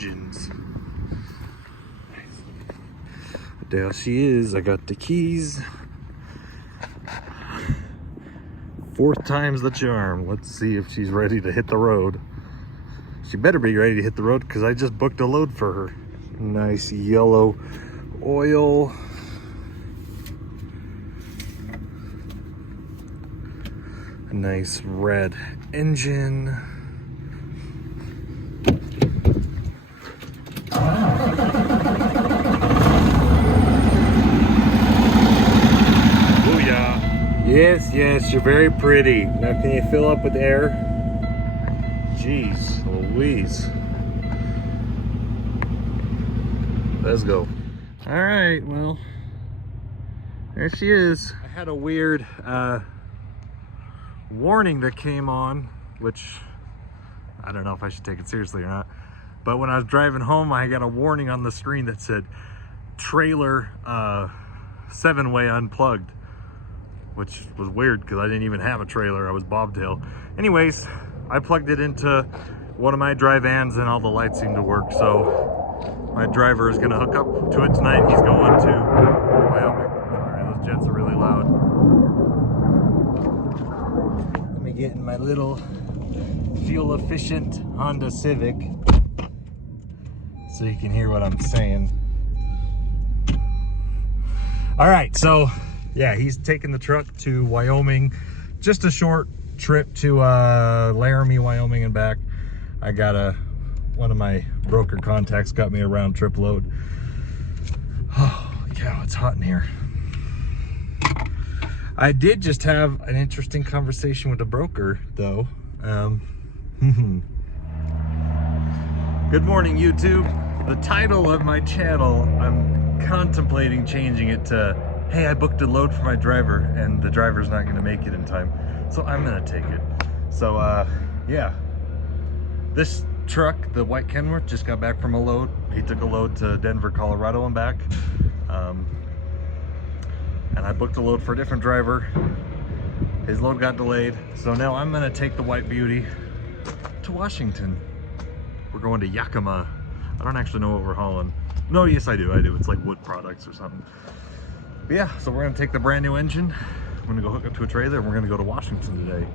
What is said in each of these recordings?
engines. There she is. I got the keys. 4th time's the charm. Let's see if she's ready to hit the road. She better be ready to hit the road because I just booked a load for her. Nice yellow oil. A nice red engine. Yes, yes, you're very pretty. Now can you fill up with air? Jeez Louise. Let's go. All right, well, there she is. I had a weird warning that came on, which I don't know if I should take it seriously or not. But when I was driving home, I got a warning on the screen that said trailer 7-way unplugged. Which was weird because I didn't even have a trailer. I was bobtail. Anyways, I plugged it into one of my dry vans and all the lights seemed to work. So my driver is going to hook up to it tonight. He's going to Wyoming. Sorry, those jets are really loud. Let me get in my little fuel efficient Honda Civic so you can hear what I'm saying. All right, so yeah, he's taking the truck to Wyoming. Just a short trip to Laramie, Wyoming and back. I got one of my broker contacts got me a round trip load. Oh, yeah, it's hot in here. I did just have an interesting conversation with a broker, though. Good morning, YouTube. The title of my channel, I'm contemplating changing it to, hey, I booked a load for my driver and the driver's not gonna make it in time, so I'm gonna take it. So yeah, this truck, the white Kenworth, just got back from a load. He took a load to Denver, Colorado and back. And I booked a load for a different driver. His load got delayed, so now I'm gonna take the white beauty to Washington. We're going to Yakima. I don't actually know what we're hauling. No, yes I do. It's like wood products or something. But yeah, so we're gonna take the brand new engine. I'm gonna go hook up to a trailer and we're gonna go to Washington today.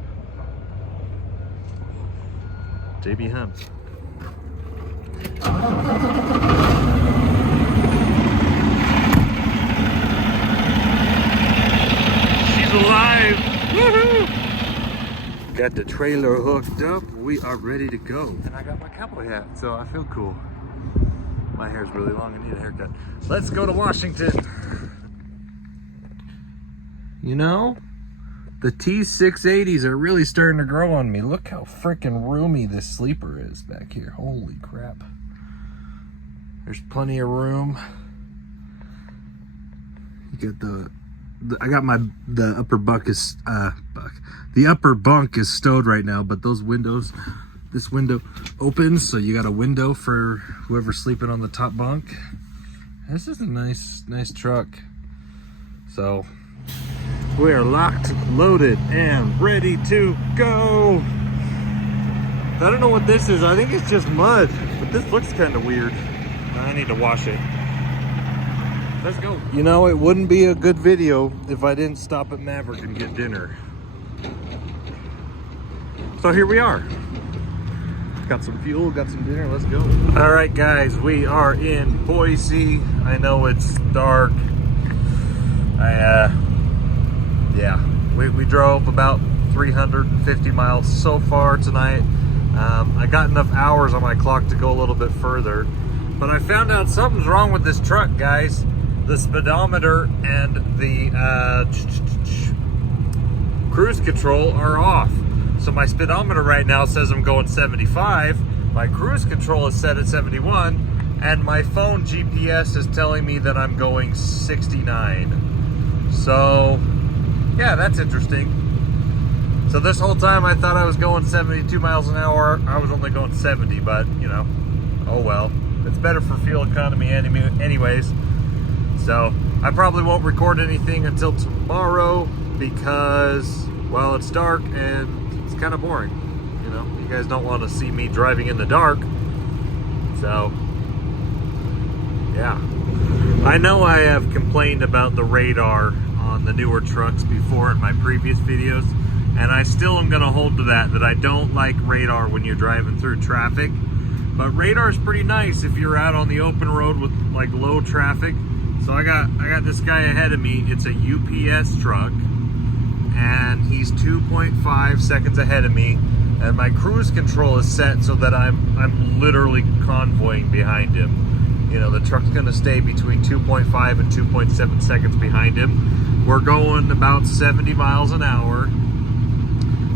JB Hunt. She's alive! Woohoo! Got the trailer hooked up. We are ready to go. And I got my cowboy hat, so I feel cool. My hair's really long, I need a haircut. Let's go to Washington. You know, the t680s are really starting to grow on me. Look how freaking roomy this sleeper is back here. Holy crap. There's plenty of room. You got I got the upper bunk is, the upper bunk is stowed right now, but those windows, this window opens, so you got a window for whoever's sleeping on the top bunk. This is a nice truck. So, we are locked, loaded, and ready to go. I don't know what this is. I think it's just mud, but this looks kind of weird. I need to wash it. Let's go. You know, it wouldn't be a good video if I didn't stop at Maverick and get dinner. So here we are. Got some fuel, got some dinner, let's go. All right, guys, we are in Boise. I know it's dark. Yeah, we drove about 350 miles so far tonight. I got enough hours on my clock to go a little bit further, but I found out something's wrong with this truck, guys. The speedometer and the cruise control are off. So my speedometer right now says I'm going 75, my cruise control is set at 71, and my phone GPS is telling me that I'm going 69. So yeah, that's interesting. So this whole time I thought I was going 72 miles an hour. I was only going 70, but you know, oh well. It's better for fuel economy anyways. So I probably won't record anything until tomorrow because, well, it's dark and it's kind of boring. You know, you guys don't want to see me driving in the dark. So yeah, I know I have complained about the radar on the newer trucks before in my previous videos, and I still am going to hold to that I don't like radar when you're driving through traffic. But radar is pretty nice if you're out on the open road with like low traffic. So I got this guy ahead of me. It's a UPS truck, and he's 2.5 seconds ahead of me, and my cruise control is set so that I'm literally convoying behind him. You know, the truck's gonna stay between 2.5 and 2.7 seconds behind him. We're going about 70 miles an hour.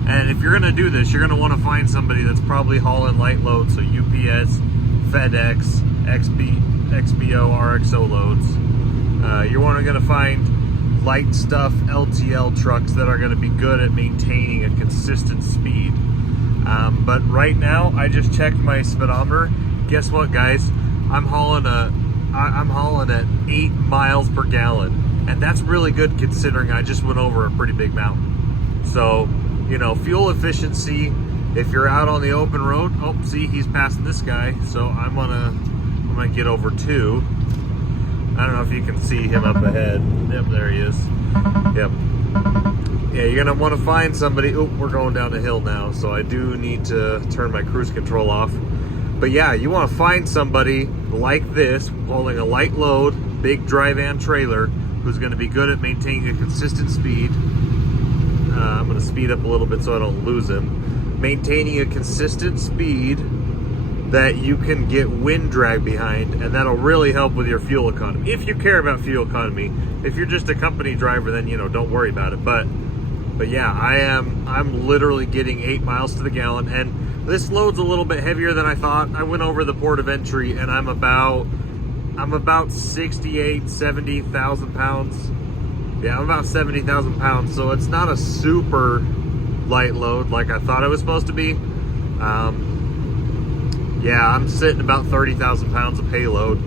And if you're gonna do this, you're gonna wanna find somebody that's probably hauling light loads, so UPS, FedEx, XPO, RXO loads. You're gonna find light stuff, LTL trucks that are gonna be good at maintaining a consistent speed. But right now, I just checked my speedometer. Guess what, guys? I'm hauling at 8 miles per gallon, and that's really good considering I just went over a pretty big mountain. So, you know, fuel efficiency, if you're out on the open road, oh, see, he's passing this guy, so I'm gonna get over too. I don't know if you can see him up ahead. Yep, there he is. Yep. Yeah, you're gonna want to find somebody. Oh, we're going down the hill now, so I do need to turn my cruise control off. But yeah, you want to find somebody like this, holding a light load, big dry van trailer, who's going to be good at maintaining a consistent speed. I'm going to speed up a little bit so I don't lose him. Maintaining a consistent speed that you can get wind drag behind, and that'll really help with your fuel economy. If you care about fuel economy. If you're just a company driver, then, you know, don't worry about it. But yeah, I'm literally getting 8 miles to the gallon, and this load's a little bit heavier than I thought. I went over the port of entry, and I'm about 70,000 pounds. Yeah, I'm about 70,000 pounds, so it's not a super light load like I thought it was supposed to be. Yeah, I'm sitting about 30,000 pounds of payload,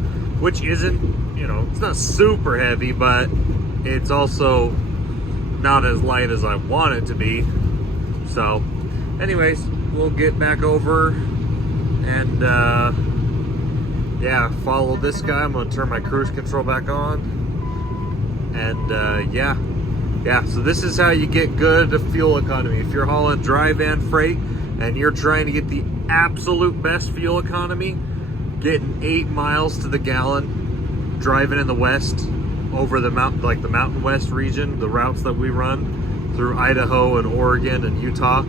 which isn't, you know, it's not super heavy, but it's also not as light as I want it to be. So anyways, we'll get back over and yeah, follow this guy. I'm gonna turn my cruise control back on. And yeah, so this is how you get good fuel economy. If you're hauling dry van freight and you're trying to get the absolute best fuel economy, getting 8 miles to the gallon, driving in the west over the mountain, like the Mountain West region, the routes that we run through Idaho and Oregon and Utah,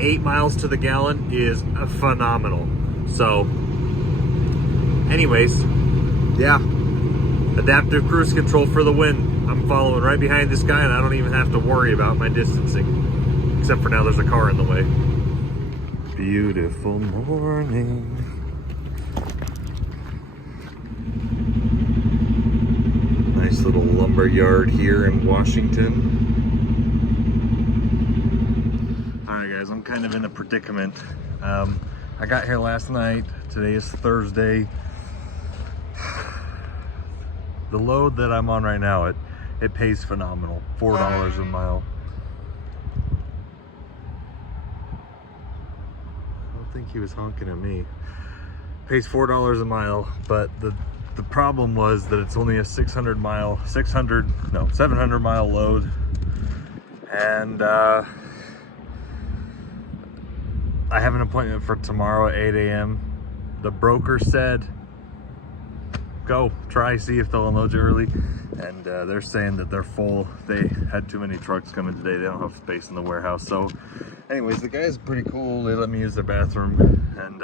8 miles to the gallon is phenomenal. So anyways, yeah, adaptive cruise control for the win. I'm following right behind this guy, and I don't even have to worry about my distancing, except for now there's a car in the way. Beautiful morning. Nice little lumber yard here in Washington. All right, guys, I'm kind of in a predicament. I got here last night. Today is Thursday. The load that I'm on right now, it pays phenomenal. $4 a mile. I don't think he was honking at me. Pays $4 a mile, but the problem was that it's only a 700 mile load. And I have an appointment for tomorrow at 8 a.m. The broker said, go try, see if they'll unload you early, and they're saying that they're full. They had too many trucks coming today. They don't have space in the warehouse. So anyways, the guy's pretty cool. They let me use their bathroom, and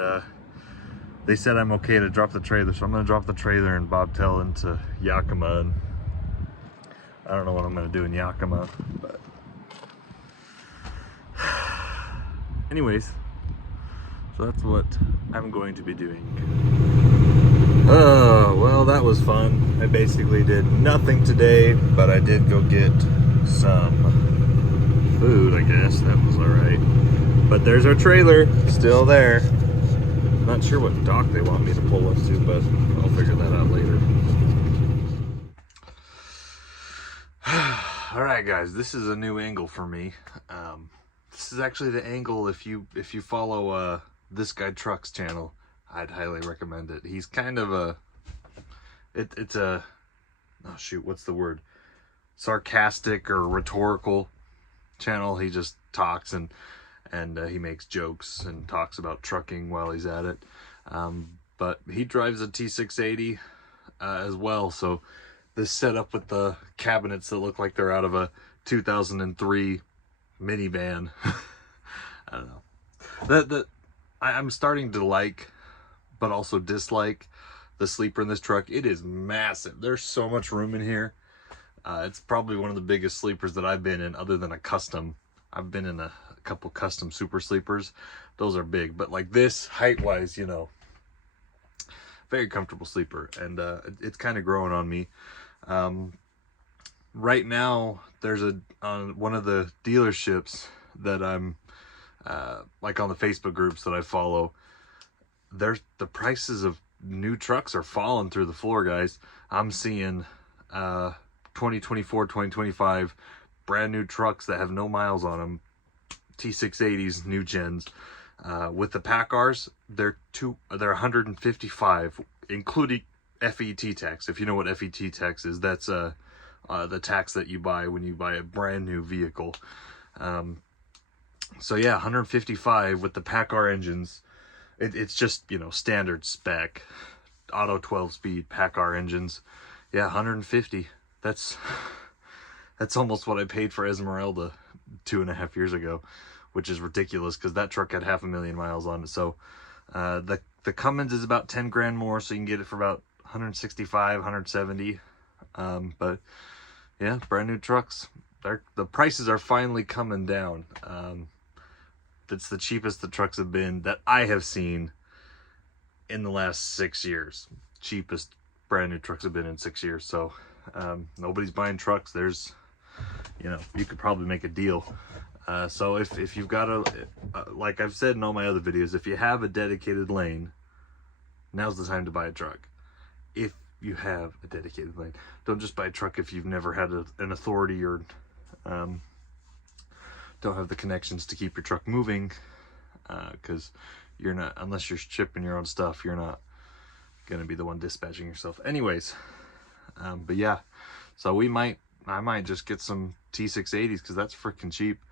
they said I'm okay to drop the trailer, so I'm gonna drop the trailer and bobtail into Yakima. And I don't know what I'm gonna do in Yakima, but anyways, so that's what I'm going to be doing. Oh, well, that was fun. I basically did nothing today, but I did go get some food, I guess. That was all right. But there's our trailer, still there. Not sure what dock they want me to pull us to, but I'll figure that out later. All right, guys, this is a new angle for me. This is actually the angle if you follow this guy Trucks channel. I'd highly recommend it. He's kind of a, it's a, oh shoot, what's the word? Sarcastic or rhetorical channel. He just talks and he makes jokes and talks about trucking while he's at it. But he drives a T680 as well. So this setup with the cabinets that look like they're out of a 2003 minivan. I don't know. I'm starting to like, but also dislike the sleeper in this truck. It is massive. There's so much room in here. It's probably one of the biggest sleepers that I've been in, other than a custom. I've been in a couple custom super sleepers. Those are big, but like this, height-wise, you know, very comfortable sleeper, and it's kind of growing on me. Right now, there's on one of the dealerships that I'm like on the Facebook groups that I follow. The prices of new trucks are falling through the floor, guys. I'm seeing 2024, 2025 brand new trucks that have no miles on them, T680s, new gens. With the PACCARs, they're 155, including FET tax. If you know what FET tax is, that's the tax that you buy when you buy a brand new vehicle. So yeah, 155 with the PACCAR engines. It's just, you know, standard spec, auto 12-speed PACCAR engines. Yeah, 150. That's almost what I paid for Esmeralda 2.5 years ago, which is ridiculous because that truck had 500,000 miles on it. So the Cummins is about 10 grand more, so you can get it for about 165, 170. But yeah, brand new trucks. The prices are finally coming down. That's the cheapest the trucks have been that I have seen in the last 6 years. Cheapest brand new trucks have been in 6 years. So nobody's buying trucks. There's, you know, you could probably make a deal. So if you've got like I've said in all my other videos, if you have a dedicated lane, now's the time to buy a truck. If you have a dedicated lane, don't just buy a truck if you've never had an authority or don't have the connections to keep your truck moving, because you're not, unless you're shipping your own stuff, you're not gonna be the one dispatching yourself anyways. But yeah, so I might just get some T680s because that's freaking cheap.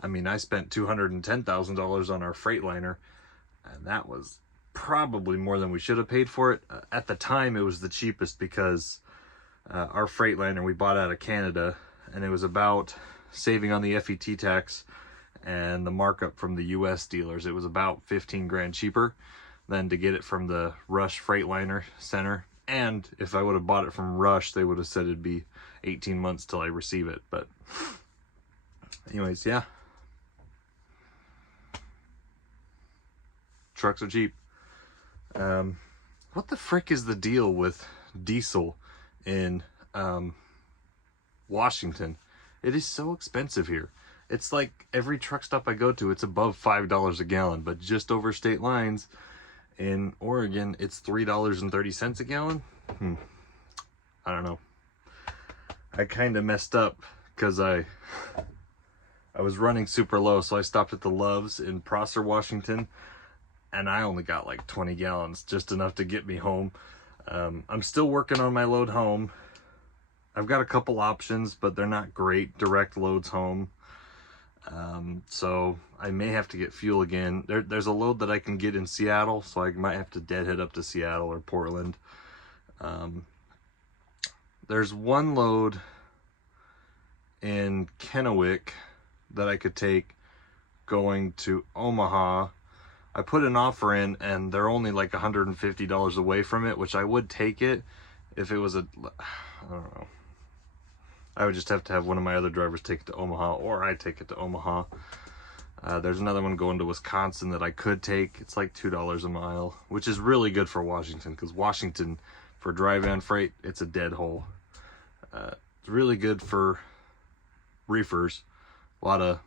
I mean, I spent $210,000 on our Freightliner, and that was probably more than we should have paid for it. At the time, it was the cheapest because our Freightliner we bought out of Canada, and it was about saving on the FET tax and the markup from the US dealers. It was about 15 grand cheaper than to get it from the Rush Freightliner Center. And if I would have bought it from Rush, they would have said it'd be 18 months till I receive it. But anyways, yeah. Trucks are cheap. What the frick is the deal with diesel in Washington? It is so expensive here. It's like every truck stop I go to, it's above $5 a gallon, but just over state lines in Oregon, it's $3.30 a gallon. I don't know. I kind of messed up because I was running super low, so I stopped at the Loves in Prosser, Washington, and I only got like 20 gallons, just enough to get me home. I'm still working on my load home. I've got a couple options, but they're not great direct loads home. So I may have to get fuel again. There's a load that I can get in Seattle, so I might have to deadhead up to Seattle or Portland. There's one load in Kennewick that I could take going to Omaha. I put an offer in, and they're only like $150 away from it, which I would take it if it was I don't know. I would just have to have one of my other drivers take it to Omaha, or I take it to Omaha. There's another one going to Wisconsin that I could take. It's like $2 a mile, which is really good for Washington, because Washington, for dry van freight, it's a dead hole. It's really good for reefers. A lot of,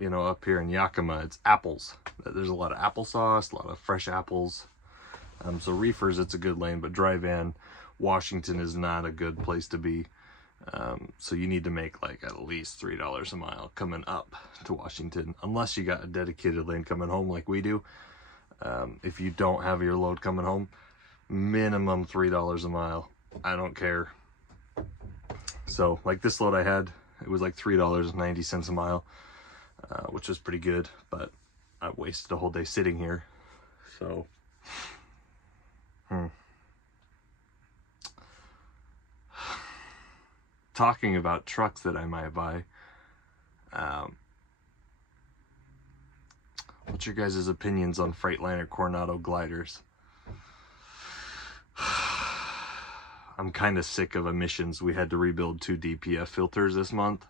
you know, up here in Yakima, it's apples. There's a lot of applesauce, a lot of fresh apples. So reefers, it's a good lane, but dry van, Washington is not a good place to be. So you need to make like at least $3 a mile coming up to Washington, unless you got a dedicated lane coming home like we do. If you don't have your load coming home, minimum $3 a mile. I don't care. So like this load I had, it was like $3.90 a mile, which was pretty good, but I wasted a whole day sitting here. So talking about trucks that I might buy, what's your guys' opinions on Freightliner Coronado gliders? I'm kind of sick of emissions. We had to rebuild 2 DPF filters this month,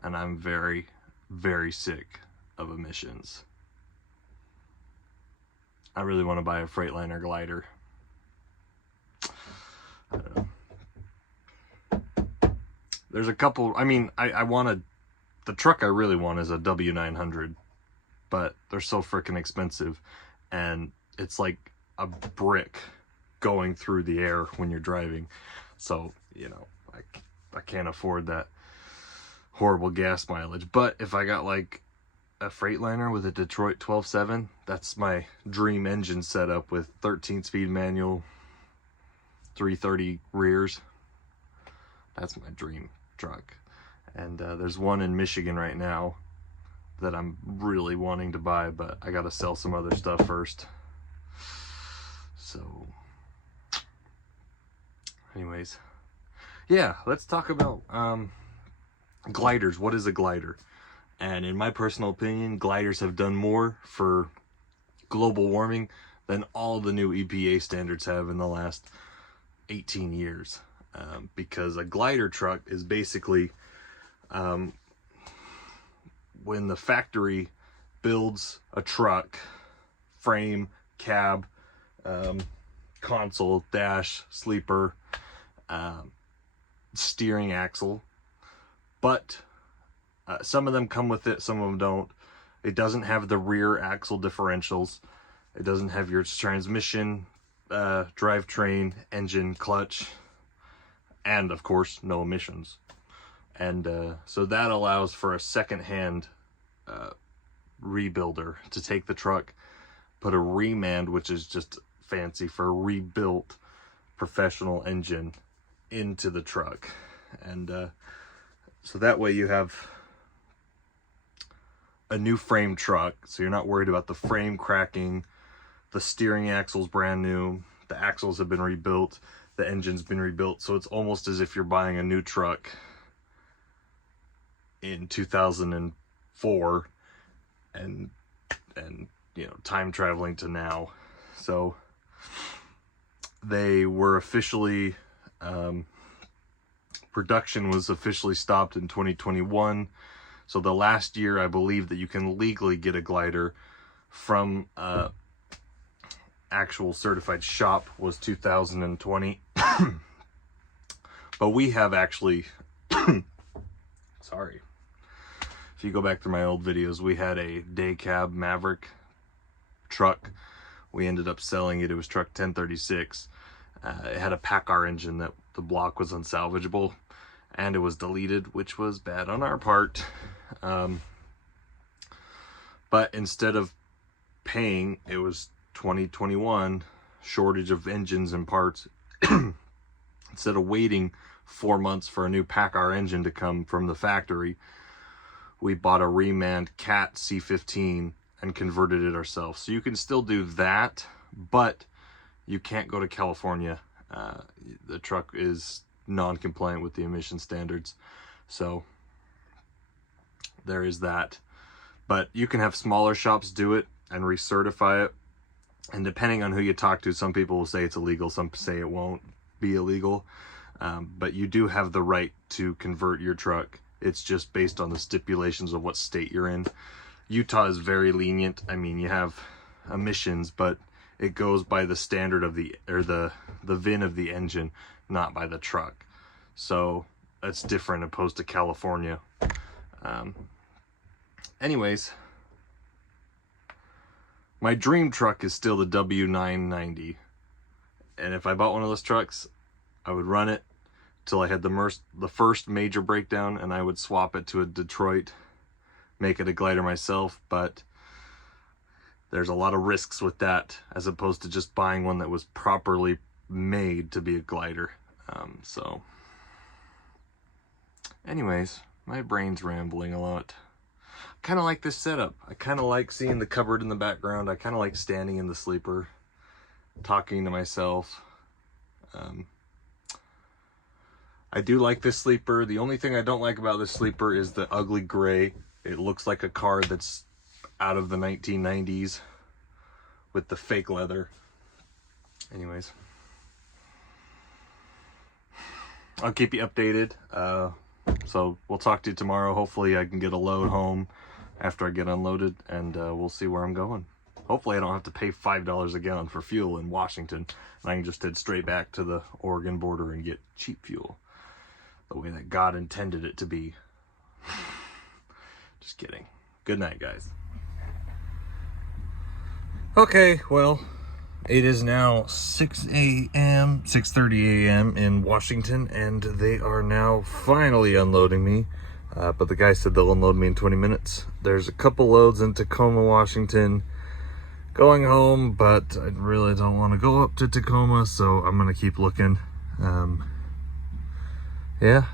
and I'm very, very sick of emissions. I really want to buy a Freightliner glider. I don't know. There's a couple, I mean, the truck I really want is a W900, but they're so freaking expensive, and it's like a brick going through the air when you're driving. So, you know, I can't afford that horrible gas mileage. But if I got like a Freightliner with a Detroit 12.7, that's my dream engine setup with 13-speed manual, 330 rears. That's my dream truck. And there's one in Michigan right now that I'm really wanting to buy, but I gotta sell some other stuff first. So anyways, yeah, let's talk about gliders. What is a glider? And in my personal opinion, gliders have done more for global warming than all the new EPA standards have in the last 18 years. Because a glider truck is basically when the factory builds a truck, frame, cab, console, dash, sleeper, steering axle, but some of them come with it, some of them don't. It doesn't have the rear axle differentials. It doesn't have your transmission, drivetrain, engine, clutch, and of course no emissions. And so that allows for a second-hand rebuilder to take the truck, put a remand, which is just fancy for a rebuilt professional engine, into the truck. And so that way you have a new frame truck, so you're not worried about the frame cracking. The steering axle's brand new, the axles have been rebuilt, the engine's been rebuilt, so it's almost as if you're buying a new truck in 2004 and you know, time traveling to now. So they were officially production was officially stopped in 2021. So the last year I believe that you can legally get a glider from actual certified shop was 2020. But we have actually sorry, if you go back through my old videos, we had a day cab Maverick truck. We ended up selling it. It was truck 1036. It had a PACCAR engine that the block was unsalvageable, and it was deleted, which was bad on our part. But instead of paying, it was 2021, shortage of engines and parts. Instead of waiting 4 months for a new PACCAR engine to come from the factory, we bought a remand Cat C15 and converted it ourselves. So you can still do that, but you can't go to California. The truck is non-compliant with the emission standards. So there is that. But you can have smaller shops do it and recertify it. And depending on who you talk to, some people will say it's illegal, some say it won't be illegal. But you do have the right to convert your truck. It's just based on the stipulations of what state you're in. Utah is very lenient. I mean, you have emissions, but it goes by the standard of the VIN of the engine, not by the truck. So that's different opposed to California. Anyways, my dream truck is still the W990. And if I bought one of those trucks, I would run it till I had the first major breakdown, and I would swap it to a Detroit, make it a glider myself. But there's a lot of risks with that, as opposed to just buying one that was properly made to be a glider. So anyways, my brain's rambling a lot. I kind of like this setup. I kind of like seeing the cupboard in the background. I kind of like standing in the sleeper, talking to myself. I do like this sleeper. The only thing I don't like about this sleeper is the ugly gray. It looks like a car that's out of the 1990s with the fake leather. Anyways, I'll keep you updated. So we'll talk to you tomorrow. Hopefully I can get a load home after I get unloaded, and we'll see where I'm going. Hopefully I don't have to pay $5 a gallon for fuel in Washington, and I can just head straight back to the Oregon border and get cheap fuel the way that God intended it to be. Just kidding. Good night, guys. Okay, well, it is now 6 a.m., 6:30 a.m. in Washington, and they are now finally unloading me. But the guy said they'll unload me in 20 minutes. There's a couple loads in Tacoma, Washington, going home, but I really don't want to go up to Tacoma, so I'm going to keep looking. Yeah,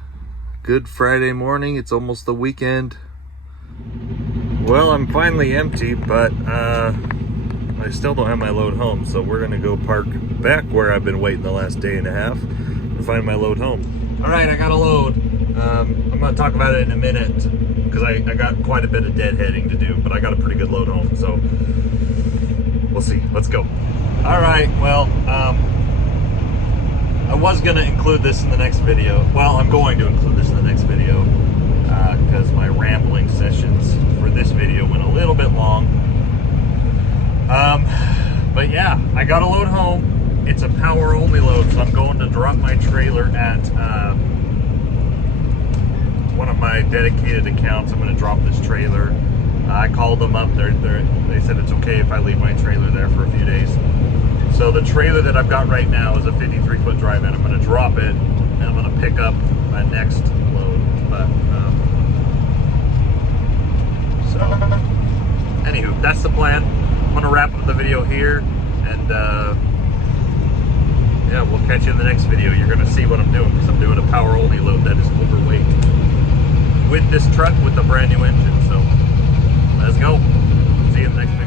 good Friday morning. It's almost the weekend. Well, I'm finally empty, but I still don't have my load home, so we're gonna go park back where I've been waiting the last day and a half to find my load home. All right, I got a load. I'm gonna talk about it in a minute because I got quite a bit of deadheading to do, but I got a pretty good load home, so we'll see. Let's go. All right, well, I was gonna include this in the next video. Well, I'm going to include this in the next video because my rambling sessions for this video went a little bit long. But yeah, I got a load home. It's a power only load, so I'm going to drop my trailer at one of my dedicated accounts. I'm going to drop this trailer. I called them up. They said it's okay if I leave my trailer there for a few days. So the trailer that I've got right now is a 53-foot drive in. I'm going to drop it, and I'm going to pick up my next load. But so anywho, that's the plan. I'm going to wrap up the video here, and yeah, we'll catch you in the next video. You're going to see what I'm doing, because I'm doing a power only load that is overweight with this truck with the brand new engine. So let's go. See you in the next video.